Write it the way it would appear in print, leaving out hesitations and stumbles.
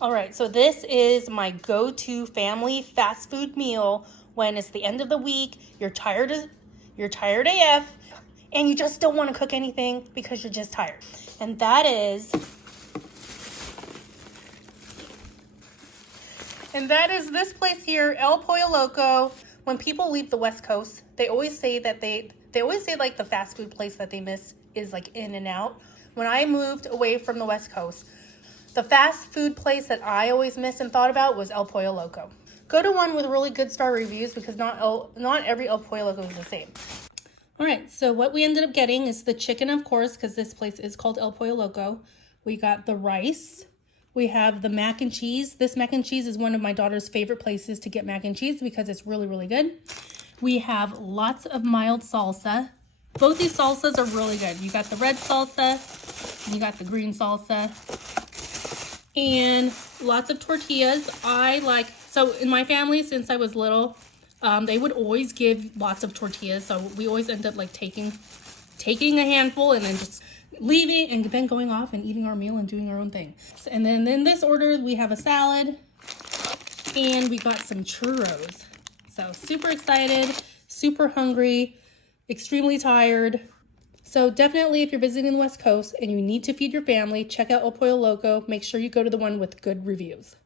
All right, so this is my go-to family fast food meal when it's the end of the week, you're tired AF, and you just don't want to cook anything because you're just tired. And that is this place here, El Pollo Loco. When people leave the West Coast, they always say that they always say like the fast food place that they miss is like In-N-Out. When I moved away from the West Coast, the fast food place that I always missed and thought about was El Pollo Loco. Go to one with really good star reviews because not every El Pollo Loco is the same. All right, so what we ended up getting is the chicken, of course, because this place is called El Pollo Loco. We got the rice. We have the mac and cheese. This mac and cheese is one of my daughter's favorite places to get mac and cheese because it's really, really good. We have lots of mild salsa. Both these salsas are really good. You got the red salsa and you got the green salsa. And lots of tortillas. So in my family, since I was little, they would always give lots of tortillas. So we always end up like taking a handful and then just leaving and then going off and eating our meal and doing our own thing. And then in this order, we have a salad and we got some churros. So super excited, super hungry, extremely tired. So definitely if you're visiting the West Coast and you need to feed your family, check out El Pollo Loco. Make sure you go to the one with good reviews.